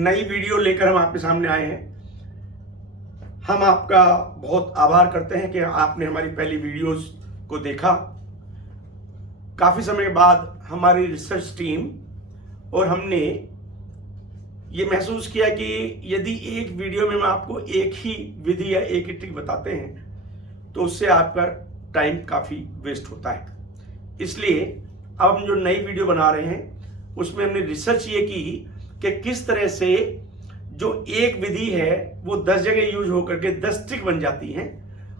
नई वीडियो लेकर हम आपके सामने आए हैं। हम आपका बहुत आभार करते हैं कि आपने हमारी पहली वीडियोस को देखा। काफ़ी समय बाद हमारी रिसर्च टीम और हमने ये महसूस किया कि यदि एक वीडियो में हम आपको एक ही विधि या एक ही ट्रिक बताते हैं तो उससे आपका टाइम काफ़ी वेस्ट होता है। इसलिए अब हम जो नई वीडियो बना रहे हैं उसमें हमने रिसर्च ये की कि किस तरह से जो एक विधि है वो 10 जगह यूज होकर के 10 ट्रिक बन जाती हैं,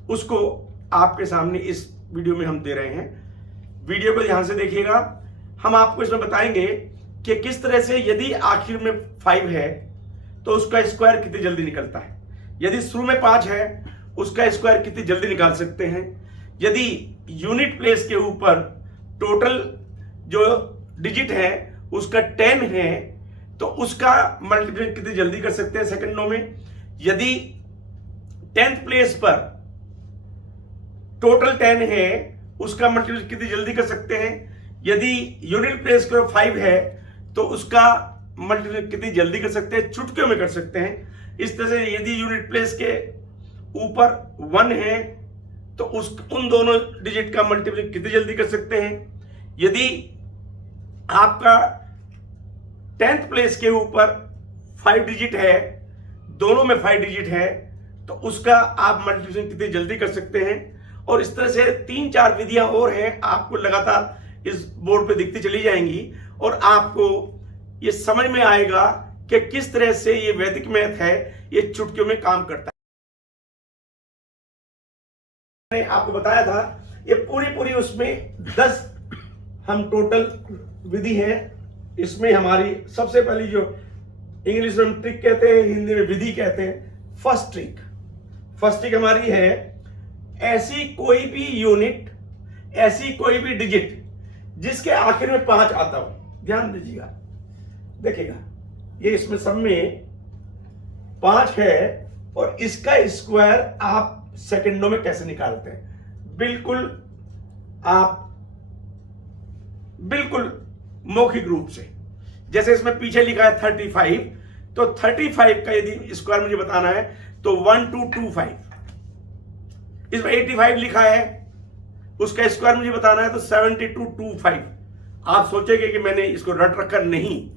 उसको आपके सामने इस वीडियो में हम दे रहे हैं। वीडियो को ध्यान से देखिएगा। हम आपको इसमें बताएंगे कि किस तरह से यदि आखिर में 5 है तो उसका स्क्वायर कितनी जल्दी निकलता है, यदि शुरू में 5 है उसका स्क्वायर कितनी जल्दी निकाल सकते हैं, यदि यूनिट प्लेस के ऊपर टोटल जो डिजिट है उसका 10 है तो उसका मल्टीप्लिकेशन कितनी जल्दी कर सकते हैं सेकंडों में, यदि 10th प्लेस पर टोटल 10 है उसका मल्टीप्लिकेशन कितनी जल्दी कर सकते हैं, यदि यूनिट प्लेस पर 5 है तो उसका मल्टीप्लिकेशन कितनी जल्दी कर सकते हैं, चुटकियों में कर सकते हैं। इस तरह से यदि यूनिट प्लेस के ऊपर 1 है तो उन दोनों डिजिट का मल्टीप्लिकेशन कितनी जल्दी कर सकते हैं, यदि आपका 10th प्लेस के ऊपर 5 डिजिट है, दोनों में 5 डिजिट है तो उसका आप मल्टीप्लिकेशन कितनी जल्दी कर सकते हैं। और इस तरह से 3-4 विधियां और हैं, आपको लगातार इस बोर्ड पे दिखती चली जाएंगी और आपको ये समझ में आएगा कि किस तरह से ये वैदिक मैथ है ये चुटकियों में काम करता है। मैंने आपको बताया था ये पूरी उसमें 10 हम टोटल विधि है। इसमें हमारी सबसे पहली जो इंग्लिश में हम ट्रिक कहते हैं, हिंदी में विधि कहते हैं। फर्स्ट ट्रिक हमारी है, ऐसी कोई भी यूनिट, ऐसी कोई भी डिजिट जिसके आखिर में 5 आता हो। ध्यान दीजिएगा, देखिएगा ये इसमें सब में 5 है और इसका स्क्वायर आप सेकंडों में कैसे निकालते हैं, बिल्कुल मौखिक रूप से। जैसे इसमें पीछे लिखा है 35, तो 35 का यदि स्क्वायर मुझे बताना है तो 1225। इसमें 85 लिखा है, उसका स्क्वायर मुझे बताना है तो 7225। आप सोचेंगे कि मैंने इसको रट रखा, नहीं,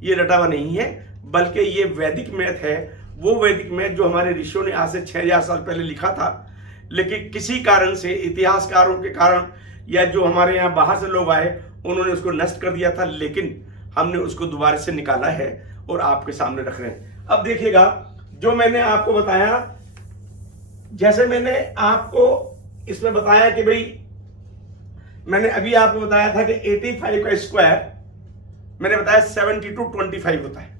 ये रटा हुआ नहीं है, बल्कि ये वैदिक मैथ है। वो वैदिक मैथ जो हमारे ऋषियों ने आज से 6000 साल पहले लिखा था, लेकिन किसी कारण से, इतिहासकारों के कारण या जो हमारे यहाँ बाहर से लोग आए उन्होंने उसको नष्ट कर दिया था, लेकिन हमने उसको दोबारा से निकाला है और आपके सामने रख रहे हैं। अब देखिएगा जो मैंने आपको बताया, जैसे मैंने आपको इसमें बताया कि भाई मैंने अभी आपको बताया था कि 85 का स्क्वायर मैंने बताया 7225 होता है,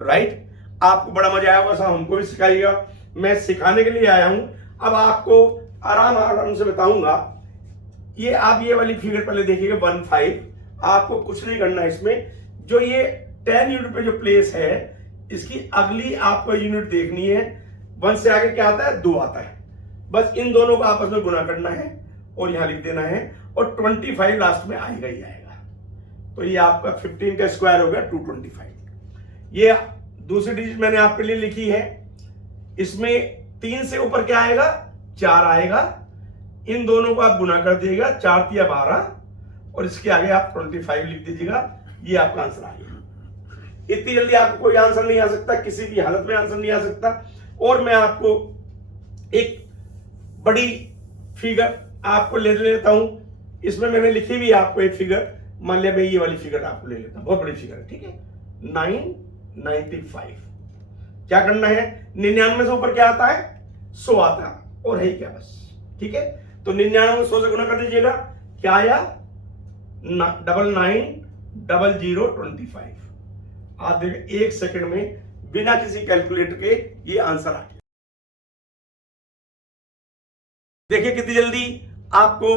राइट। आपको बड़ा मजा आया होगा, साहब हमको भी सिखाइएगा। मैं सिखाने के लिए आया हूं। अब आपको आराम से बताऊंगा। ये आप ये वाली फिगर पहले देखिएगा 15। आपको कुछ नहीं करना है इसमें। जो ये 10 यूनिट पे जो प्लेस है इसकी अगली आपको यूनिट देखनी है। 1 से आगे क्या आता है, 2 आता है। बस इन दोनों को आपस में गुना करना है और यहां लिख देना है और 25 लास्ट में आएगा ही आएगा। तो ये आपका 15 का स्क्वायर हो गया 225। ये दूसरी डिजिट मैंने आपके लिए लिखी है। इसमें 3 से ऊपर क्या आएगा, 4 आएगा। इन दोनों को आप गुना कर दीजिएगा, 4 तिया 12 और इसके आगे आप 25 लिख दीजिएगा। ये आपका आंसर आ गया। इतनी जल्दी आपको कोई आंसर नहीं आ सकता, किसी भी हालत में आंसर नहीं आ सकता। और मैं आपको एक बड़ी फिगर आपको ले लेता हूं। इसमें मैंने लिखी भी आपको एक फिगर, मान लिया भाई ये वाली फिगर आपको ले लेता हूं, बहुत बड़ी फिगर है, ठीक है। 995 क्या करना है, 99 से ऊपर क्या आता है, 100 आता है और है क्या, बस, ठीक है। तो 99 100 से गुना कर दीजिएगा, क्या आया 990025। आप देखिए 1 सेकंड में बिना किसी कैलकुलेटर के ये आंसर आ गया। देखिए कितनी जल्दी, आपको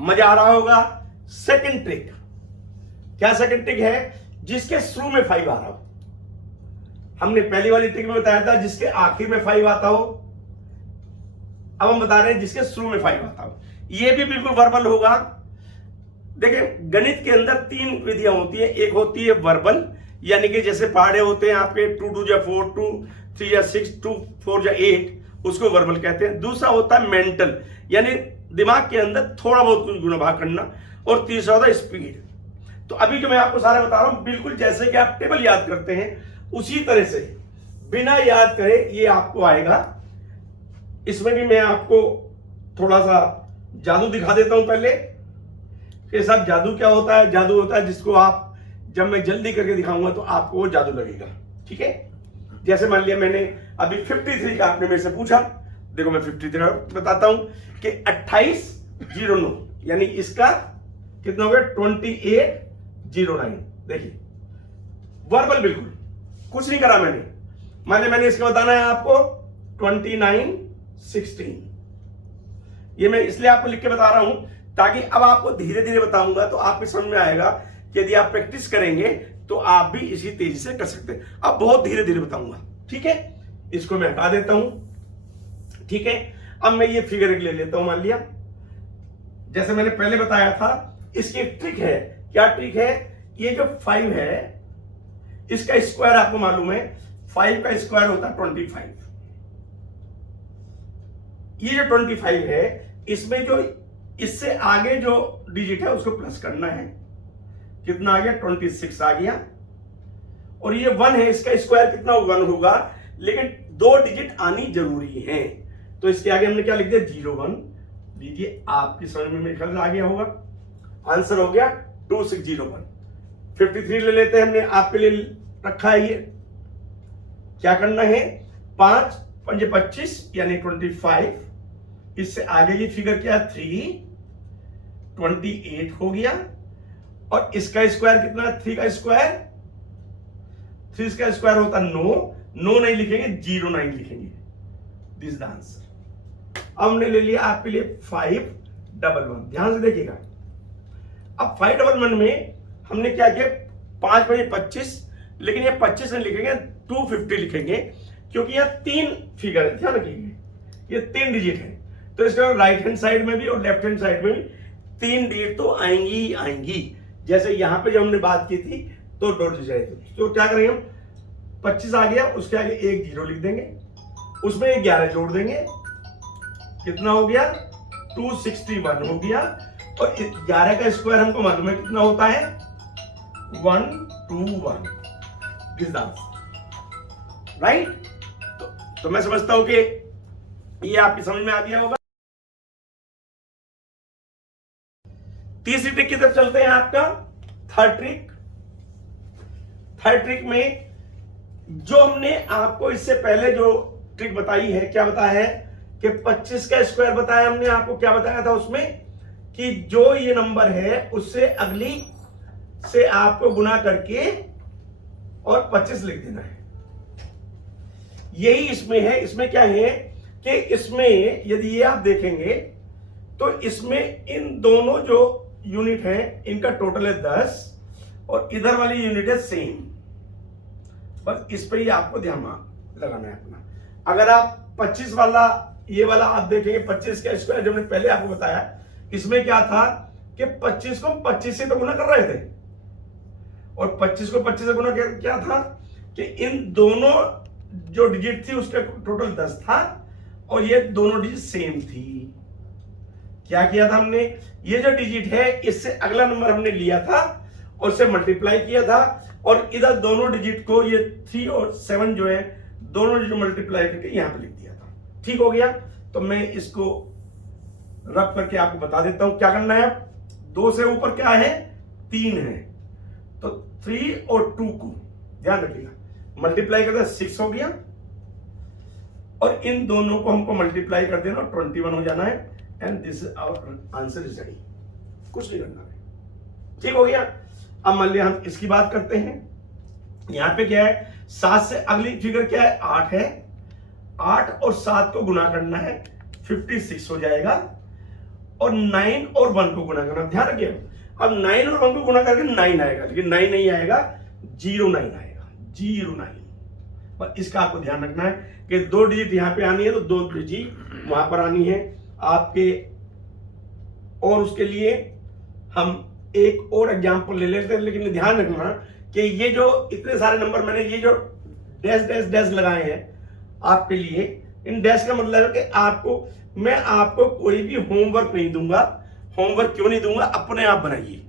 मजा आ रहा होगा। सेकंड ट्रिक, क्या सेकंड ट्रिक है, जिसके शुरू में 5 आ रहा हो। हमने पहली वाली ट्रिक में बताया था जिसके आखिर में 5 आता हो। अब हम बता रहे हैं जिसके शुरू में 5 आता हो। ये भी बिल्कुल वर्बल होगा। देखिए गणित के अंदर 3 विधियां होती है। एक होती है वर्बल यानी कि जैसे पहाड़े होते हैं आपके 2 2 या 4, 2 3 या 6, 2 4 या 8, उसको वर्बल कहते हैं। दूसरा होता है मेंटल, यानी दिमाग के अंदर थोड़ा बहुत कुछ गुणा भाग करना। और तीसरा होता है स्पीड। तो अभी जो मैं आपको सारा बता रहा हूं, बिल्कुल जैसे कि आप टेबल याद करते हैं उसी तरह से बिना याद करे ये आपको आएगा। इसमें भी मैं आपको थोड़ा सा जादू दिखा देता हूं पहले कि साहब जादू क्या होता है। जादू होता है जिसको आप, जब मैं जल्दी करके दिखाऊंगा तो आपको वो जादू लगेगा, ठीक है। जैसे मान लिया मैंने अभी 53 का आपने मेरे से पूछा, देखो मैं 53 बताता हूं कि 2809, यानी इसका कितना हो गया 2809। देखिए वर्बल, बिल्कुल कुछ नहीं करा मैंने। मान लिया मैंने इसका बताना है आपको 2916। ये मैं इसलिए आपको लिख के बता रहा हूं ताकि अब आपको धीरे धीरे बताऊंगा तो आपको समझ में आएगा कि यदि आप प्रैक्टिस करेंगे तो आप भी इसी तेजी से कर सकते हैं। अब बहुत धीरे धीरे बताऊंगा, ठीक है। इसको मैं हटा देता हूं, ठीक है। अब मैं ये फिगर ले लेता हूं। मान लिया जैसे मैंने पहले बताया था, इसकी एक ट्रिक है। क्या ट्रिक है? ये जो 5 है इसका स्क्वायर आपको मालूम है, 5 का स्क्वायर होता है 25। ये जो 25 है इसमें जो इससे आगे जो डिजिट है उसको प्लस करना है। कितना आ गया 26 आ गया। और ये 1 है, इसका स्क्वायर कितना 1 होगा, लेकिन 2 डिजिट आनी जरूरी है। तो इसके आगे हमने क्या लिख दिया 01 लीजिए। आपकी समझ में मेरे ख्याल आ गया होगा। आंसर हो गया 2601। 53 ले लेते हैं, हमने आपके लिए रखा है। ये क्या करना है 5 5 25 यानी 25। इससे आगे ये फिगर क्या 328 हो गया। और इसका स्क्वायर कितना 3 का स्क्वायर, 3 का स्क्वायर होता 9 नहीं लिखेंगे 09 लिखेंगे। This the answer. अब हमने ले लिया आपके लिए 511। ध्यान से देखिएगा। अब 511 में हमने क्या किया 5 बजे 25, लेकिन ये 25 नहीं लिखेंगे 250 लिखेंगे, क्योंकि यह 3 फिगर है। ध्यान रखिएगा ये 3 डिजिट है। तो इसका राइट हैंड साइड में भी और लेफ्ट हैंड साइड में भी 3 डिजिट तो आएंगी ही आएंगी। जैसे यहां पे जब हमने बात की थी तो 2 डिजिट आए थे। तो क्या करेंगे हम 25 आ गया, उसके आगे 1 0 लिख देंगे, उसमें 11 जोड़ देंगे। कितना हो गया 261 हो गया। और 11 का स्क्वायर हमको मालूम है कितना होता है 121। राइट। तो मैं समझता हूं कि ये आपकी समझ में आ गया होगा। तीसरी ट्रिक की तरफ चलते हैं। आपका थर्ड ट्रिक में जो हमने आपको इससे पहले जो ट्रिक बताई है, क्या बताया है कि 25 का स्क्वायर बताया हमने आपको। क्या बताया था उसमें कि जो ये नंबर है उससे अगली से आपको गुना करके और 25 लिख देना है। यही इसमें है। इसमें क्या है कि इसमें यदि ये आप देखेंगे तो इसमें इन दोनों जो यूनिट है इनका टोटल है 10 और इधर वाली यूनिट है सेम। बस इस पे ही आपको ध्यान लगाना है अपना। अगर आप 25 वाला ये वाला आप देखेंगे 25 का स्क्वायर जो मैंने पहले आपको बताया, इसमें क्या था कि 25 को 25 से तो गुना कर रहे थे और 25 को 25 से गुना क्या था कि इन दोनों जो डिजिट थी उसका टोटल 10 था और ये दोनों डिजिट सेम थी। क्या किया था हमने, ये जो डिजिट है इससे अगला नंबर हमने लिया था और उससे मल्टीप्लाई किया था और इधर दोनों डिजिट को ये 3 और 7 जो है दोनों डिजिट मल्टीप्लाई करके यहां पे लिख दिया था। ठीक हो गया। तो मैं इसको रख करके आपको बता देता हूं क्या करना है। 2 से ऊपर क्या है 3 है, तो 3 और 2 को ध्यान रखिएगा मल्टीप्लाई करते 6 हो गया और इन दोनों को हमको मल्टीप्लाई कर देना 21 हो जाना है। And this our answer is ready. कुछ नहीं करना है। ठीक हो गया। अब मान लिया हम इसकी बात करते हैं। यहां पे क्या है 7 से अगली फिगर क्या है 8 है। 8 और 7 को गुना करना है 56 हो जाएगा और 9 और 1 को गुना करना। ध्यान रखिए अब 9 और 1 को गुना करके 9 आएगा, लेकिन 9 नहीं आएगा 09 आएगा 09। पर इसका आपको ध्यान रखना है कि 2 डिजिट यहां पे आनी है तो 2 डिजिट वहां पर आनी है आपके। और उसके लिए हम एक और एग्जांपल ले लेते हैं, लेकिन ध्यान रखना कि ये जो इतने सारे नंबर मैंने ये जो डैश डैश डैश लगाए हैं आपके लिए, इन डैश का मतलब है कि मैं आपको कोई भी होमवर्क नहीं दूंगा। होमवर्क क्यों नहीं दूंगा? अपने आप बनाइए।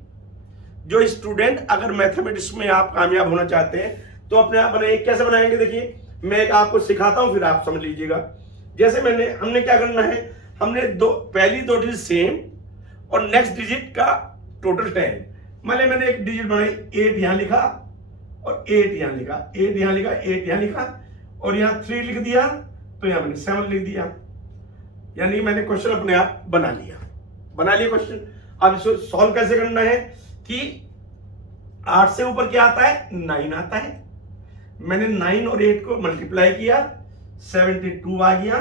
जो स्टूडेंट अगर मैथमेटिक्स में आप कामयाब होना चाहते हैं तो अपने आप बनाइए। कैसे बनाएंगे? देखिए, मैं एक आपको सिखाता हूं, फिर आप समझ लीजिएगा। जैसे हमने क्या करना है, हमने पहली दो डिजिट सेम और नेक्स्ट डिजिट का टोटल 10। मैंने एक डिजिट बनाई, 8 यहां लिखा और 8 यहां लिखा, 8 यहां लिखा, 8 यहां लिखा और यहां 3 लिख दिया, तो यहां मैंने 7 लिख दिया। यानी मैंने क्वेश्चन अपने आप बना लिया क्वेश्चन। अब इसको सॉल्व कैसे करना है कि 8 से ऊपर क्या आता है? 9 आता है। मैंने 9 और 8 को मल्टीप्लाई किया, 72 आ गया,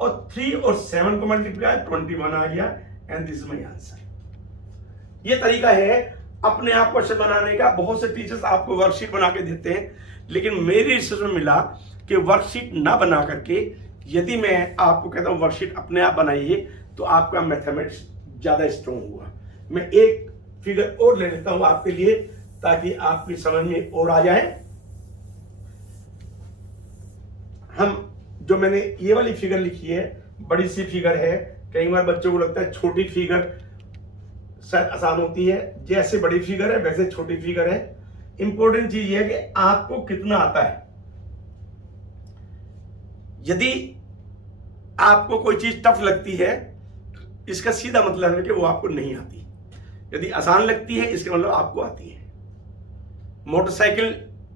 और 3 और 7 को मल्टीप्लाई 21 आ गया, and this is my answer. ये तरीका है अपने आप क्वेश्चन बनाने का। बहुत से टीचर्स आपको वर्कशीट बना के देते हैं, लेकिन मेरी रिसर्च में मिला कि वर्कशीट ना बना करके यदि मैं आपको कहता हूं वर्कशीट अपने आप बनाइए तो आपका मैथमेटिक्स ज्यादा स्ट्रॉन्ग होगा। मैं एक फिगर और ले लेता हूं आपके लिए ताकि आपकी समझ में और आ जाए। मैंने ये वाली फिगर लिखी है, बड़ी सी फिगर है। कई बार बच्चों को लगता है छोटी फिगर शायद आसान होती है। जैसे बड़ी फिगर है वैसे छोटी फिगर है। इंपॉर्टेंट चीज ये है कि आपको कितना आता है। यदि आपको कोई चीज टफ लगती है, इसका सीधा मतलब है कि वो आपको नहीं आती। यदि आसान लगती है, इसका मतलब आपको आती है। मोटरसाइकिल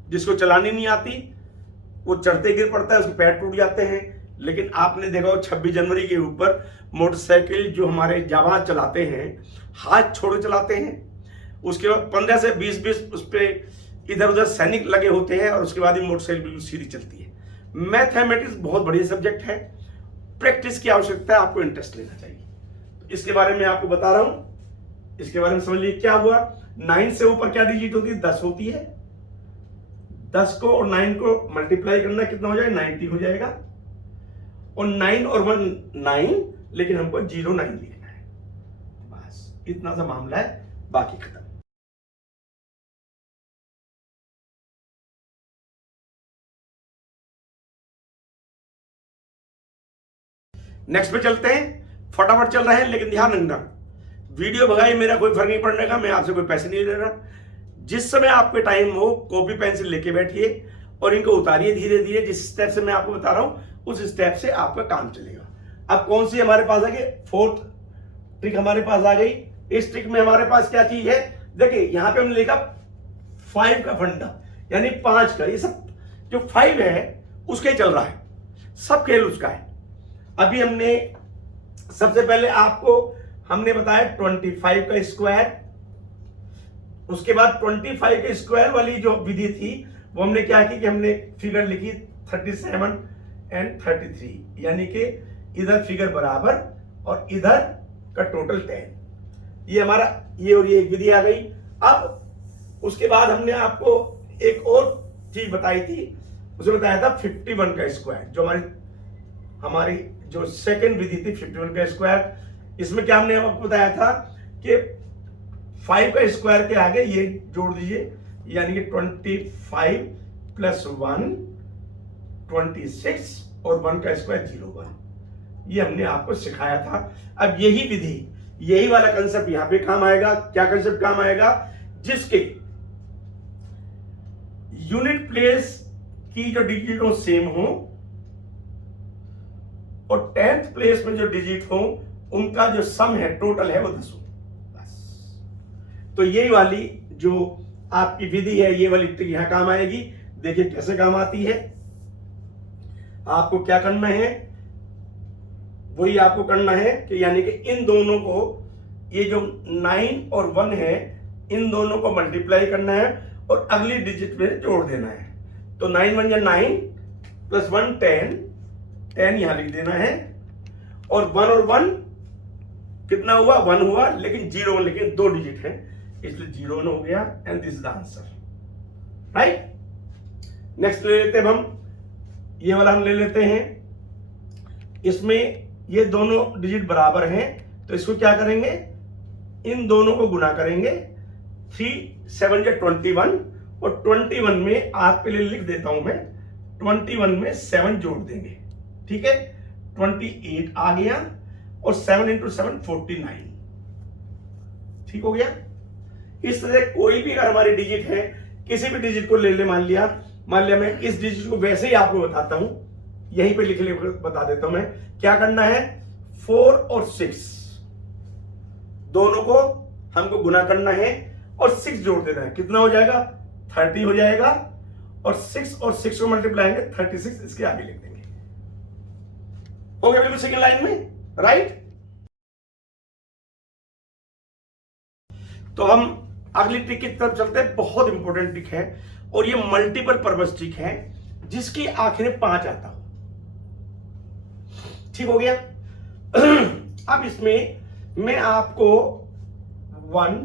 जिसको चलानी नहीं आती, वो चढ़ते गिर पड़ता है, उसके पैर टूट जाते हैं। लेकिन आपने देखा हो 26 जनवरी के ऊपर मोटरसाइकिल जो हमारे जवान चलाते हैं, हाथ छोड़ चलाते हैं। उसके बाद 15 से 20 उस पर इधर उधर सैनिक लगे होते हैं और उसके बाद ही मोटरसाइकिल बिल्कुल सीधी चलती है। मैथमेटिक्स बहुत बढ़िया सब्जेक्ट है, प्रैक्टिस की आवश्यकता है, आपको इंटरेस्ट लेना चाहिए। तो इसके बारे में आपको बता रहा हूं, इसके बारे में समझ लीजिए क्या हुआ। 9 से ऊपर क्या डिजिट होती है? 10 होती है। 10 को और 9 को मल्टीप्लाई करना कितना हो जाएगा? 90 हो जाएगा। और 9 और 1 9, लेकिन हमको 09 लिखना है। बस इतना सा मामला है, बाकी खत्म। नेक्स्ट पे चलते हैं। फटाफट चल रहे हैं, लेकिन ध्यान रखना, वीडियो भगाई मेरा कोई फर्क नहीं पड़ने का। मैं आपसे कोई पैसे नहीं ले रहा। जिस समय आपके टाइम हो, कॉपी पेंसिल लेके बैठिए और इनको उतारिए धीरे धीरे। जिस स्टेप से मैं आपको बता रहा हूं उस स्टेप से आपका काम चलेगा। अब कौन सी हमारे पास आ गई? 4th ट्रिक हमारे पास आ गई। इस ट्रिक में हमारे पास क्या चीज है? देखिए, यहां पे हमने लिखा 5 का फंडा, यानी 5 का। ये सब जो 5 है उसके चल रहा है, सब खेल उसका है। अभी हमने सबसे पहले आपको हमने बताया 25 का स्क्वायर। उसके बाद 25 के स्क्वायर वाली जो विधि थी वो हमने क्या की कि हमने फिगर लिखी 37 एंड 33, यानी कि इधर फिगर बराबर और इधर का टोटल 10। ये हमारा ये और ये एक विधि आ गई। अब उसके बाद हमने आपको एक और चीज बताई थी, उसे बताया था 51 का स्क्वायर, जो हमारी जो सेकंड विधि थी 51 का स्क्वायर। इसमें क्या हमने आपको बताया था कि 5 का स्क्वायर के आगे ये जोड़ दीजिए, यानी कि 25 प्लस 1 26 और 1 का स्क्वायर 01। ये हमने आपको सिखाया था। अब यही विधि, यही वाला कंसेप्ट यहां पे काम आएगा। क्या कंसेप्ट काम आएगा? जिसके यूनिट प्लेस की जो डिजिट हो सेम हो और 10th प्लेस में जो डिजिट हो उनका जो सम है, टोटल है, वो 10 हो। बस तो यही वाली जो आपकी विधि है, ये वाली ट्रिक यहां काम आएगी। देखिए कैसे काम आती है। आपको क्या करना है? वही आपको करना है कि यानी कि इन दोनों को, ये जो 9 और 1 है, इन दोनों को मल्टीप्लाई करना है और अगली डिजिट में जोड़ देना है। तो 9 1 9 प्लस 1 10 यहां लिख देना है। और 1 और 1 कितना हुआ? 1 हुआ, लेकिन 0 लेकिन 2 डिजिट है, इसलिए 0 हो गया, and this is the answer. Right. Next ले लेते हैं हम, ये वाला हम ले लेते हैं। इसमें ये दोनों डिजिट बराबर हैं, तो इसको क्या करेंगे? इन दोनों को गुना करेंगे। 3 7 21 और 21 में आपके लिए लिख देता हूं मैं, 21 में 7 जोड़ देंगे, ठीक है, 28 आ गया और 7 × 7 49, ठीक हो गया। इस तरह कोई भी अगर हमारी डिजिट है, किसी भी डिजिट को ले ले, मान लिया मैं इस डिजिट को वैसे ही आपको बताता हूं, यहीं पे लिख ले बता देता हूं मैं क्या करना है। 4 और 6 दोनों को हमको गुना करना है और 6 जोड़ देना है, कितना हो जाएगा 30 हो जाएगा, और 6 और 6 को मल्टीप्लाई करेंगे 36 इसके आगे लिख देंगे, हो गया बिल्कुल सेकंड लाइन में, राइट। तो हम अगली ट्रिक की तरफ चलते हैं, बहुत इंपॉर्टेंट ट्रिक है और ये मल्टीपल पर्पस ट्रिक है जिसकी आखिर में 5 आता हो, ठीक हो गया। अब इसमें मैं आपको 1,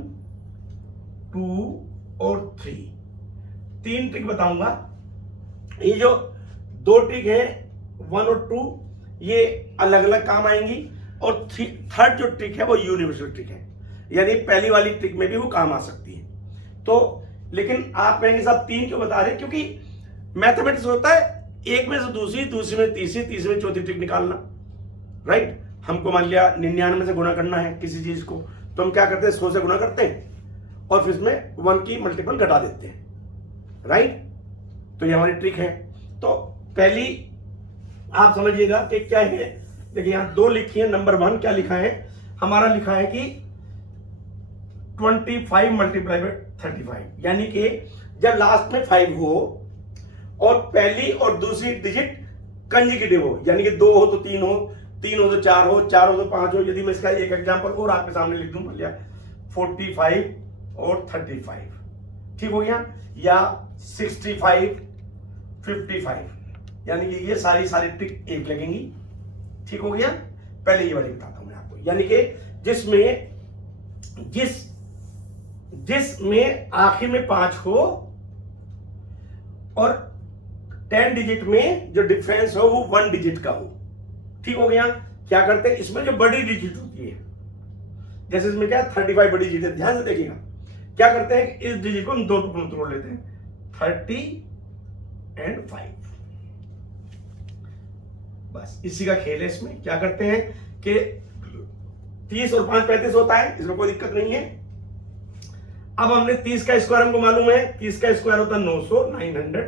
2 और 3 ट्रिक बताऊंगा। ये जो 2 ट्रिक है 1 और 2 ये अलग अलग काम आएंगी, और थर्ड जो ट्रिक है वो यूनिवर्सल ट्रिक है, यानी पहली वाली ट्रिक में भी वो काम आ सकती है। तो लेकिन आप कहेंगे साहब 3 क्यों बता रहे, क्योंकि मैथमेटिक्स होता है एक में से दूसरी, दूसरी में तीसरी, तीसरी में चौथी ट्रिक निकालना, राइट। हमको मान लिया 99 से गुना करना है किसी चीज को, तो हम क्या करते हैं 100 से गुना करते हैं और फिर इसमें 1 की मल्टीपल घटा देते हैं, राइट। तो ये हमारी ट्रिक है। तो पहली आप समझिएगा कि क्या है, देखिए यहां 2 लिखी है, नंबर 1 क्या लिखा है हमारा, लिखा है कि 25 मल्टीप्लाई बाय 35, यानी कि जब लास्ट में 5 हो और पहली और दूसरी डिजिट कंजिक्यूटिव हो, यानी कि 2 हो तो 3 हो, 3 हो तो 4 हो, 4 हो तो 5 हो। यदि मैं इसका एक एग्जांपल और आपके सामने लिख दूं, मान लिया 45 और 35, ठीक हो गया, या 65 55, यानी कि ये सारी ट्रिक एक लगेंगी, ठीक हो गया। पहले ये वाली बताता हूं मैं आपको, यानी कि जिसमें आखिर में 5 हो और 10 डिजिट में जो डिफरेंस हो वो 1 डिजिट का हो, ठीक हो गया। क्या करते हैं इसमें जो बड़ी डिजिट होती है, जैसे इसमें क्या 35 बड़ी डिजिट है, ध्यान से देखिएगा, क्या करते हैं इस डिजिट को हम 2 टुकड़ों में तोड़ लेते हैं, 30 और 5, बस इसी का खेल है। इसमें क्या करते हैं कि 30 और 5 35 होता है, इसमें कोई दिक्कत नहीं है। अब हमने 30 का स्क्वायर हमको मालूम है, 30 का स्क्वायर होता है 900 900,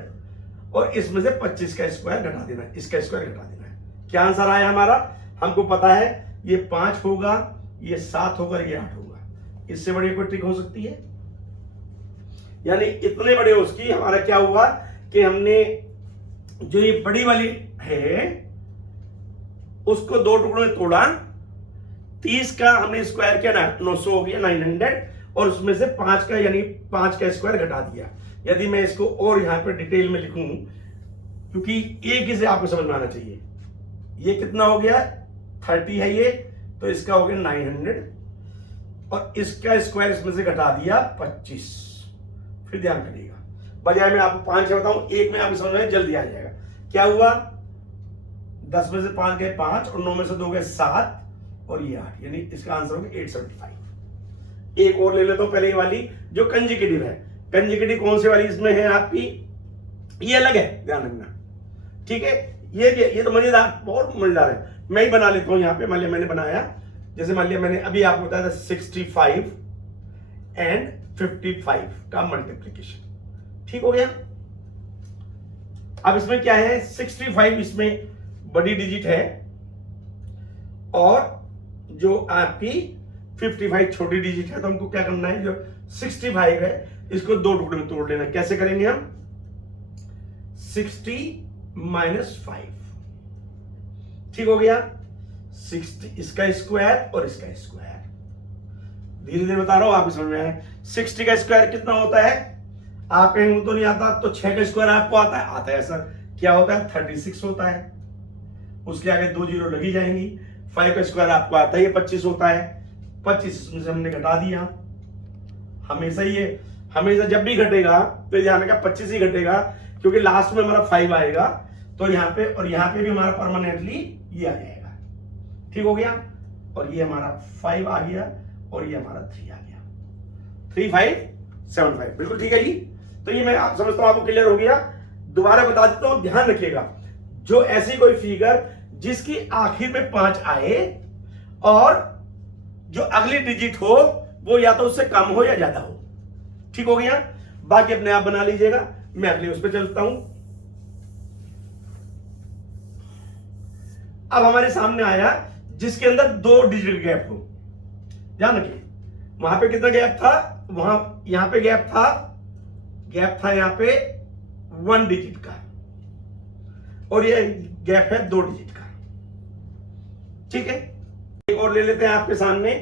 और इसमें से 25 का स्क्वायर घटा देना है, इसका स्क्वायर घटा देना है। क्या आंसर आया हमारा, हमको पता है ये 5 होगा, ये 7 होगा, ये 8 होगा। इससे बड़ी कोई ट्रिक हो सकती है, यानी इतने बड़े उसकी हमारा क्या हुआ कि हमने जो ये बड़ी वाली है उसको 2 टुकड़ों में तोड़ा, 30 का हमने स्क्वायर किया ना 900 हो गया 900, और उसमें से 5 का यानी 5 का स्क्वायर घटा दिया। यदि मैं इसको और यहां पर डिटेल में लिखूं, क्योंकि एक ही से आपको समझ में आना चाहिए, ये कितना हो गया 30 है ये, तो इसका हो गया 900, और इसका स्क्वायर इसमें से घटा दिया 25। फिर ध्यान करिएगा, बजाय मैं आपको 5 बताऊं, एक में आपको समझ में जल्दी आ जाएगा। क्या हुआ 10 में से 5 गए 5, और 9 में से 2 गए 7, और ये 8, यानी इसका आंसर होगा 875। एक और ले लेता हूं, पहले वाली जो कंजिक्यूटिव है, कंजिक्यूटिव कौन सी वाली इसमें है आपकी, ये अलग है, ध्यान रखना, ठीक है। ये तो मजेदार, बहुत मजेदार है। मैं ही बना लेता हूं यहां पे, मान लिया मैंने बनाया, जैसे मान लिया मैंने अभी आपको बताया था 65 एंड 55 का मल्टीप्लीकेशन, ठीक हो गया। अब इसमें क्या है 65 इसमें बड़ी डिजिट है, और जो आपकी 55 छोटी डिजिट है, तो हमको क्या करना है, जो 65 है इसको 2 टुकड़े में तोड़ लेना। कैसे करेंगे हम, 60 - 5, ठीक हो गया, 60 इसका स्क्वायर और इसका स्क्वायर, धीरे धीरे बता रहा हूं, आपको समझ में आए। 60 का स्क्वायर कितना होता है, आप कहेंगे तो नहीं आता, तो 6 का स्क्वायर आपको आता है, आता है सर, क्या होता है 36 होता है, उसके आगे 2 जीरो लगी जाएंगी। 5 का स्क्वायर आपको आता है 25 होता है, 25 इसमें से हमने घटा दिया। हमेशा ये हमेशा जब भी घटेगा तो ध्यान रखा 25 ही घटेगा, क्योंकि लास्ट में हमारा 5 आएगा, तो यहाँ पे और यहाँ पे भी हमारा परमानेंटली ये आ जाएगा, ठीक हो गया। और ये हमारा 5 आ गया, और ये हमारा 3 आ गया, 3575, बिल्कुल ठीक है जी। तो ये मैं आप समझता हूं आपको क्लियर हो गया। दोबारा बता देता हूं, ध्यान रखिएगा, जो ऐसी कोई फिगर जिसकी आखिर में 5 आए और जो अगली डिजिट हो वो या तो उससे कम हो या ज्यादा हो। ठीक हो गया, बाकी अपने आप बना लीजिएगा। मैं अगले उस पर चलता हूं। अब हमारे सामने आया जिसके अंदर 2 डिजिट गैप हो। ध्यान रखिए, वहां पे कितना गैप था, वहां यहां पे गैप था यहां पे 1 डिजिट का, और ये गैप है 2 डिजिट का। ठीक है, एक और ले लेते हैं आपके सामने,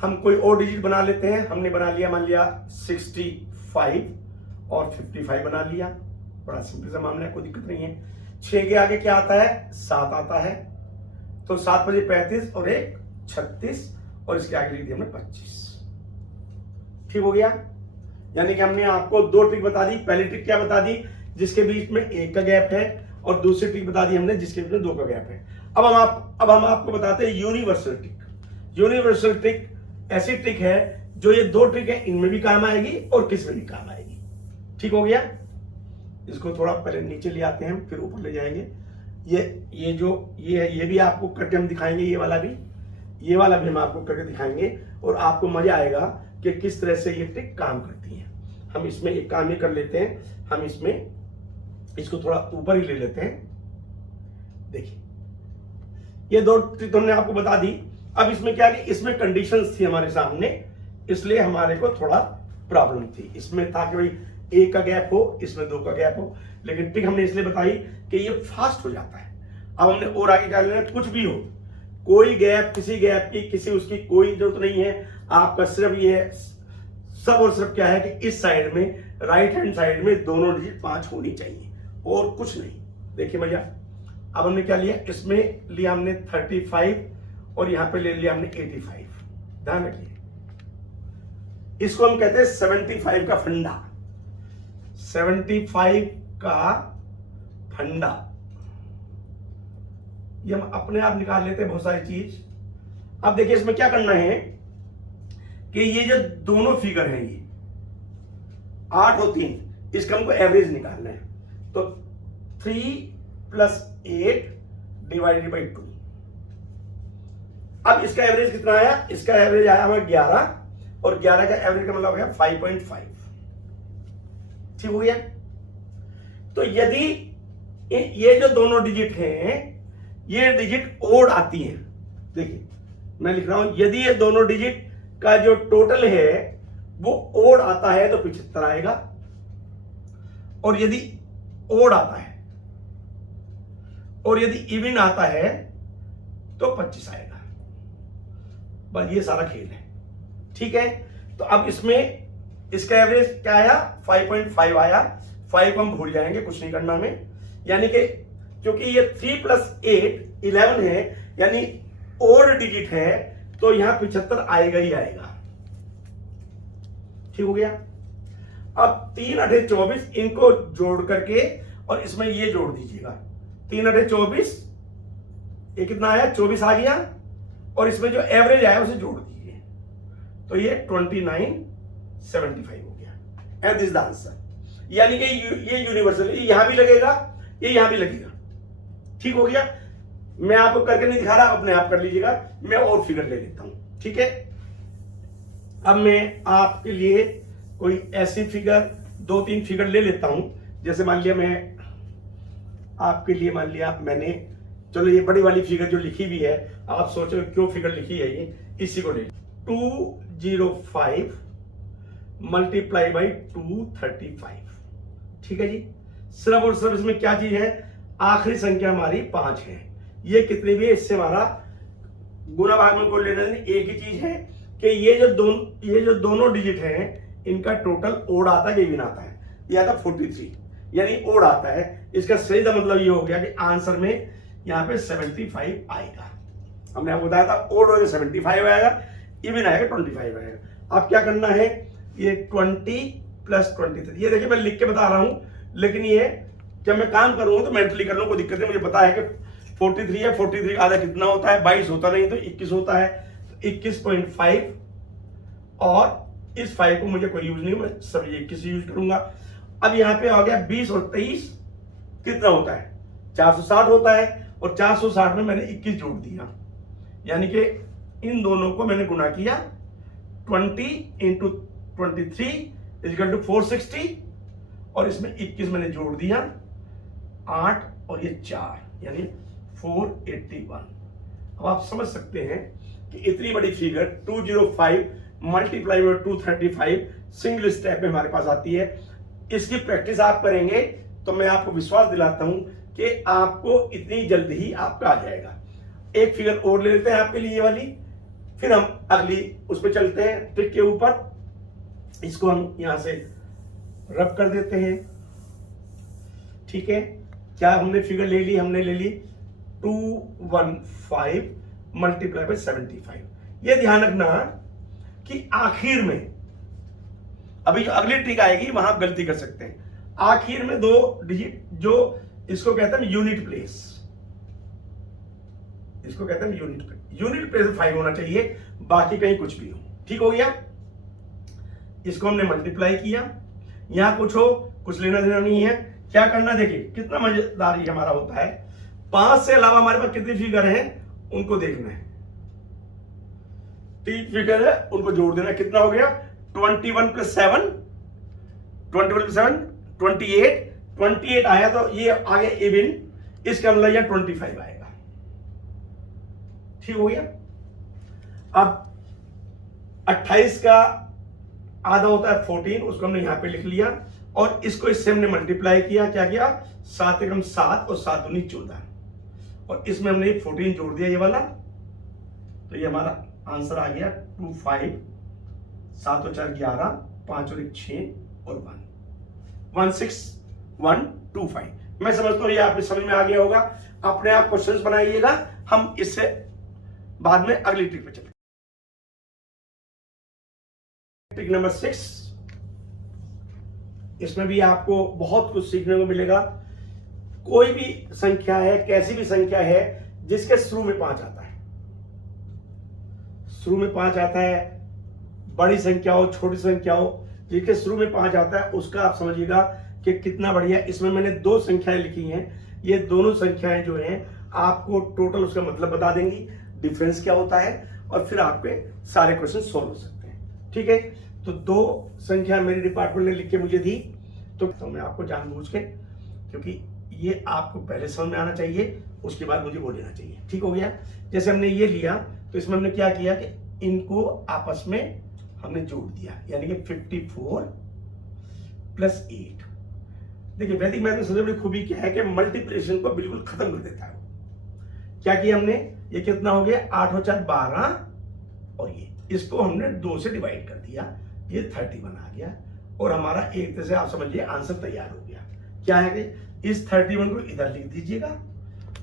हम कोई और डिजिट बना लेते हैं। हमने बना लिया, मान लिया 65 और 55 बना लिया। बड़ा सिंपल सा मामला है, कोई दिक्कत नहीं है। 6 के आगे क्या आता है, 7 आता है, तो 7 बजे 35 और 1 36, और इसके आगे लिख दिया हमने 25। ठीक हो गया, यानी कि हमने आपको 2 ट्रिक बता दी। पहली ट्रिक क्या बता दी, जिसके बीच में 1 का गैप है, और दूसरी ट्रिक बता दी हमने जिसके बीच में 2 का गैप है। अब हम आपको बताते हैं यूनिवर्सल ट्रिक। यूनिवर्सल ट्रिक ऐसी ट्रिक है जो ये 2 ट्रिक है, इनमें भी काम आएगी और किस में भी काम आएगी। ठीक हो गया, इसको थोड़ा पहले नीचे ले आते हैं, फिर ऊपर ले जाएंगे। ये जो ये है, ये भी आपको करके हम दिखाएंगे, ये वाला भी हम आपको करके दिखाएंगे, और आपको मजा आएगा कि किस तरह से ये ट्रिक काम करती है। हम इसमें एक काम ये कर लेते हैं, हम इसको थोड़ा ऊपर ही ले लेते हैं। देखिए, ये 2 ट्रिक तो हमने आपको बता दी। अब इसमें क्या कि इसमें कंडीशंस थी हमारे सामने, इसलिए हमारे को थोड़ा प्रॉब्लम थी। इसमें था कि भाई 1 का गैप हो, इसमें 2 का गैप हो, लेकिन ट्रिक हमने इसलिए बताई कि ये फास्ट हो जाता है। अब हमने और आगे क्या लेना, कुछ भी हो, कोई गैप, किसी गैप की, किसी उसकी कोई जरूरत नहीं है। आपका सिर्फ ये सब और सिर्फ क्या है कि इस साइड में, राइट हैंड साइड में दोनों डिजिट 5 होनी चाहिए, और कुछ नहीं। देखिए मजा, अब हमने क्या लिया, इसमें लिया हमने 35 और यहां पे ले लिया हमने 85। ध्यान रखिए, इसको हम कहते हैं 75 का फंडा। 75 का फंडा, ये हम अपने आप निकाल लेते हैं बहुत सारी चीज। अब देखिए इसमें क्या करना है कि ये जो दोनों फिगर हैं, ये 8 और 3, इसका हमको एवरेज निकालना है। तो 3 + 8 डिवाइडेड बाई 2। अब इसका एवरेज कितना आया, इसका एवरेज आया हमारा 11, और 11 का एवरेज का मतलब हो गया 5.5। ठीक हो गया, तो यदि ये जो दोनों डिजिट हैं, ये डिजिट ओड आती हैं, देखिए मैं लिख रहा हूं, यदि ये दोनों डिजिट का जो टोटल है वो ओड आता है तो 75 आएगा, और यदि ओड आता है और यदि इवन आता है तो 25 आएगा। बस ये सारा खेल है। ठीक है, तो अब इसमें इसका एवरेज क्या आया, 5.5 आया। 5 को हम भूल जाएंगे, कुछ नहीं करना हमें, यानी कि क्योंकि ये 3 + 8 11 है, यानी ओड डिजिट है, तो यहां 75 आएगा ही आएगा। ठीक हो गया, अब 3 × 8 = 24, इनको जोड़ करके और इसमें ये जोड़ दीजिएगा। 3 × 8 = 24, ये कितना आया, 24 आ गया, और इसमें जो एवरेज आया उसे जोड़ दीजिए, तो ये 2975 हो गया। एंड दिस द आंसर, यानी कि ये यूनिवर्सल, ये यहां भी लगेगा, ये यहां भी लगेगा। ठीक हो गया, मैं आपको करके नहीं दिखा रहा, अपने आप कर लीजिएगा। मैं और फिगर ले लेता हूं। ठीक है, अब मैं आपके लिए कोई ऐसी फिगर, 2-3 फिगर ले लेता हूं। जैसे मान लिया मैं आपके लिए, मान लिया मैंने, चलो ये बड़ी वाली फिगर जो लिखी हुई है, आप सोचो क्यों फिगर लिखी है, ये इसी को ले 205 × 235। ठीक है जी, सिर्फ और सिर्फ इसमें क्या चीज है, आखिरी संख्या हमारी 5 है। ये कितने भी है, इससे हमारा गुणा भाग में को लेना नहीं, एक ही चीज है कि ये जो दोनों डिजिट हैं, इनका टोटल ओड आता है, इवन आता है। ये आता 43, यानी ओड आता है। इसका सही का मतलब ये हो गया कि आंसर में यहाँ पे 75 आएगा। हमने आपको बताया था ओड होगा 75 आएगा, इवन आएगा 25 आएगा। अब क्या करना है, ये 20 + 23, ये देखिए मैं लिख के बता रहा हूं, लेकिन ये जब मैं काम करूंगा तो मेंटली कर लूँ, कोई दिक्कत नहीं। मुझे पता है कि 43 है, 43 आधा कितना होता है, 22 होता नहीं तो 21 होता है, तो 21.5 और इस 5 को मुझे कोई यूज नहीं, मैं सब ये 21 यूज करूंगा। अब यहाँ पे आ गया 20 और 23 कितना होता है, 460 होता है, और 460 में मैंने 21 जोड़ दिया, यानी कि इन दोनों को मैंने गुना किया, 20 इंटू 23 इजिकल टू 460, और इसमें 21 मैंने जोड़ दिया, 8 और ये 4 यानी 481। अब आप समझ सकते हैं कि इतनी बड़ी figure 205 multiply by 235 single step में हमारे पास आती है। इसकी प्रैक्टिस आप करेंगे तो मैं आपको विश्वास दिलाता हूं कि आपको इतनी जल्दी ही आपका आ जाएगा। एक फिगर और ले लेते हैं आपके लिए, ये वाली, फिर हम अगली उस पर चलते हैं ट्रिक के ऊपर। इसको हम यहां से रब कर देते हैं, ठीक है। क्या हमने फिगर ले ली, हमने ले ली 215 मल्टीप्लाई बाय 75। ये ध्यान रखना कि आखिर में, अभी जो अगली ट्रिक आएगी वहां आप गलती कर सकते हैं, आखिर में 2 डिजिट जो इसको कहते हैं यूनिट प्लेस, इसको कहते हैं यूनिट प्लेस 5 होना चाहिए, बाकी कहीं कुछ भी हो, ठीक हो गया। इसको हमने मल्टीप्लाई किया, यहां कुछ हो, कुछ लेना देना नहीं है। क्या करना, देखिए कितना मजेदार ये हमारा होता है। 5 से अलावा हमारे पास कितनी फिगर हैं उनको देखना है, 3 फिगर है उनको जोड़ देना। कितना हो गया, 21 प्लस 7, 28 आया, तो ये आ गया इवन, इसका मतलब यह 25 आएगा, ठीक हो गया। अब 28 का आधा होता है 14, उसको हमने यहां पे लिख लिया, और इसको इससे हमने मल्टीप्लाई किया, क्या किया, 7 एकम 7 और 7 दूनी 14, और इसमें हमने 14 जोड़ दिया ये वाला, तो ये हमारा आंसर आ गया 25, 7 और 4 11, 5 और 1 6 और 16125। मैं समझता हूं ये आपके समझ में आ गया होगा। अपने आप क्वेश्चंस बनाइएगा, हम इससे बाद में अगली ट्रिक पे चलेंगे। ट्रिक नंबर 6, इसमें भी आपको बहुत कुछ सीखने को मिलेगा। कोई भी संख्या है, कैसी भी संख्या है जिसके शुरू में 5 आता है, शुरू में 5 आता है, बड़ी संख्या हो छोटी संख्या हो, जिसके शुरू में 5 आता है उसका आप समझिएगा कि कितना बढ़िया। इसमें मैंने 2 संख्याएं लिखी हैं, ये दोनों संख्याएं जो हैं आपको टोटल उसका मतलब बता देंगी, डिफरेंस क्या होता है, और फिर आपके सारे क्वेश्चन सॉल्व हो सकते हैं, ठीक है। तो 2 संख्या मेरे डिपार्टमेंट ने लिख के मुझे दी, तो मैं आपको जानबूझ के, क्योंकि ये आपको पहले समझ में आना चाहिए, उसके बाद मुझे वो लेना चाहिए, ठीक हो गया। जैसे हमने ये लिया तो इसमें हमने क्या किया कि इनको आपस में हमने जोड़ दिया, यानी कि 54 प्लस 8। देखिए वैदिक मैथ में सबसे बड़ी खूबी क्या है कि मल्टीप्लिकेशन को बिल्कुल खत्म कर देता है। क्या किया हमने, ये कितना हो गया, 8 और 4 12, और ये इसको हमने 2 से डिवाइड कर दिया, ये 31 आ गया, और हमारा एक तरह से आप समझिए आंसर तैयार हो गया। क्या है कि इस 31 को इधर लिख दीजिएगा,